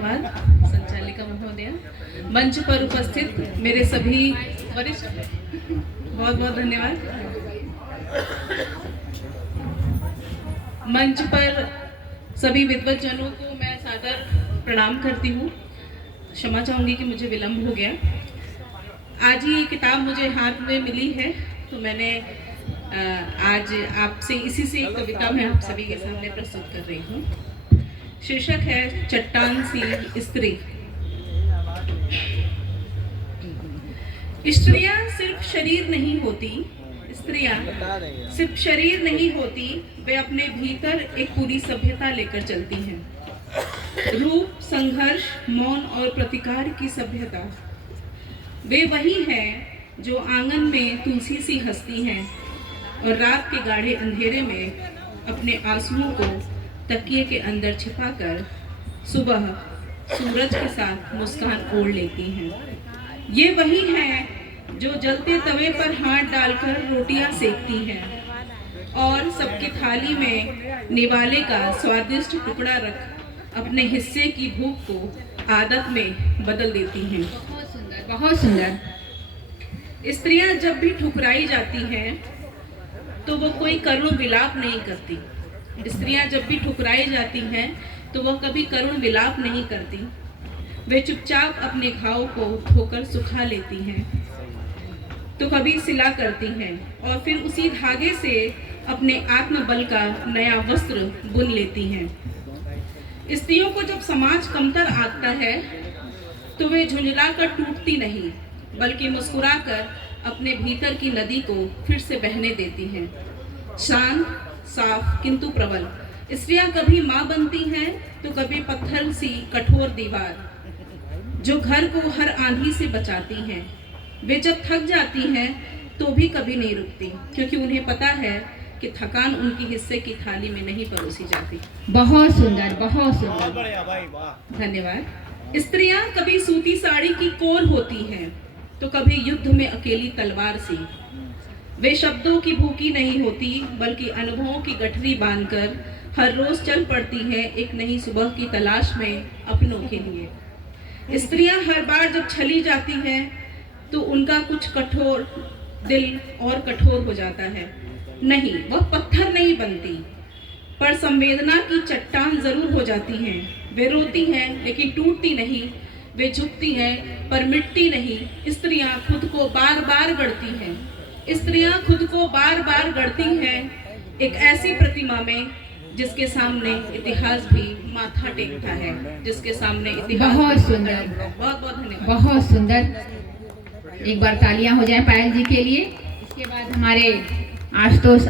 धन्यवाद संचालिका महोदया, मंच पर उपस्थित मेरे सभी वरिष्ठ, बहुत बहुत धन्यवाद। मंच पर सभी विद्वज्जनों को मैं सादर प्रणाम करती हूँ। क्षमा चाहूँगी कि मुझे विलंब हो गया। आज ही ये किताब मुझे हाथ में मिली है, तो मैंने आज आपसे इसी से एक कविता मैं आप सभी के सामने प्रस्तुत कर रही हूँ। शीर्षक है चट्टान सी स्त्री। स्त्रियां सिर्फ शरीर नहीं होती, स्त्रियां सिर्फ शरीर नहीं होती, वे अपने भीतर एक पूरी सभ्यता लेकर चलती हैं। रूप, संघर्ष, मौन और प्रतिकार की सभ्यता। वे वही हैं जो आंगन में तुलसी सी हंसती हैं और रात के गाढ़े अंधेरे में अपने आंसुओं को तकिए के अंदर छिपाकर सुबह सूरज के साथ मुस्कान ओढ़ लेती हैं। ये वही हैं जो जलते तवे पर हाथ डालकर रोटियां सेकती हैं और सबकी थाली में निवाले का स्वादिष्ट टुकड़ा रख अपने हिस्से की भूख को आदत में बदल देती हैं। बहुत सुंदर, बहुत सुंदर। स्त्रियां जब भी ठुकराई जाती हैं तो वो कोई करुण विलाप नहीं करती। स्त्रियां जब भी ठुकराई जाती हैं तो वह कभी करुण विलाप नहीं करती। वे चुपचाप अपने घाव को धोकर सुखा लेती हैं, तो कभी सिला करती हैं और फिर उसी धागे से अपने आत्मबल का नया वस्त्र बुन लेती हैं। स्त्रियों को जब समाज कमतर आंकता है तो वे झुंझला कर टूटती नहीं, बल्कि मुस्कुराकर अपने भीतर की नदी को फिर से बहने देती हैं। शांत, साफ किंतु प्रबल स्त्रियां कभी माँ बनती हैं तो कभी पत्थर सी कठोर दीवार, जो घर को हर आंधी से बचाती हैं। वे जब थक जाती हैं तो भी कभी नहीं रुकती, क्योंकि उन्हें पता है कि थकान उनकी हिस्से की थाली में नहीं परोसी जाती। बहुत सुंदर, बहुत सुंदर, धन्यवाद। स्त्रियां कभी सूती साड़ी की कोर होती हैं तो कभी युद्ध में अकेली तलवार सी। वे शब्दों की भूखी नहीं होती, बल्कि अनुभवों की गठरी बांधकर हर रोज चल पड़ती है एक नई सुबह की तलाश में अपनों के लिए। स्त्रियां हर बार जब छली जाती हैं तो उनका कुछ कठोर दिल और कठोर हो जाता है। नहीं, वह पत्थर नहीं बनती, पर संवेदना की चट्टान जरूर हो जाती हैं। वे रोती हैं लेकिन टूटती नहीं, वे झुकती हैं पर मिटती नहीं। स्त्रियां खुद को बार बार गढ़ती हैं। स्त्रियां खुद को बार बार गढ़ती हैं एक ऐसी प्रतिमा में जिसके सामने इतिहास भी माथा टेकता है, जिसके सामने इतिहास। बहुत सुंदर, बहुत बहुत धन्यवाद। बहुत सुंदर। एक बार तालियां हो जाएं पायल जी के लिए। इसके बाद हमारे आशुतोष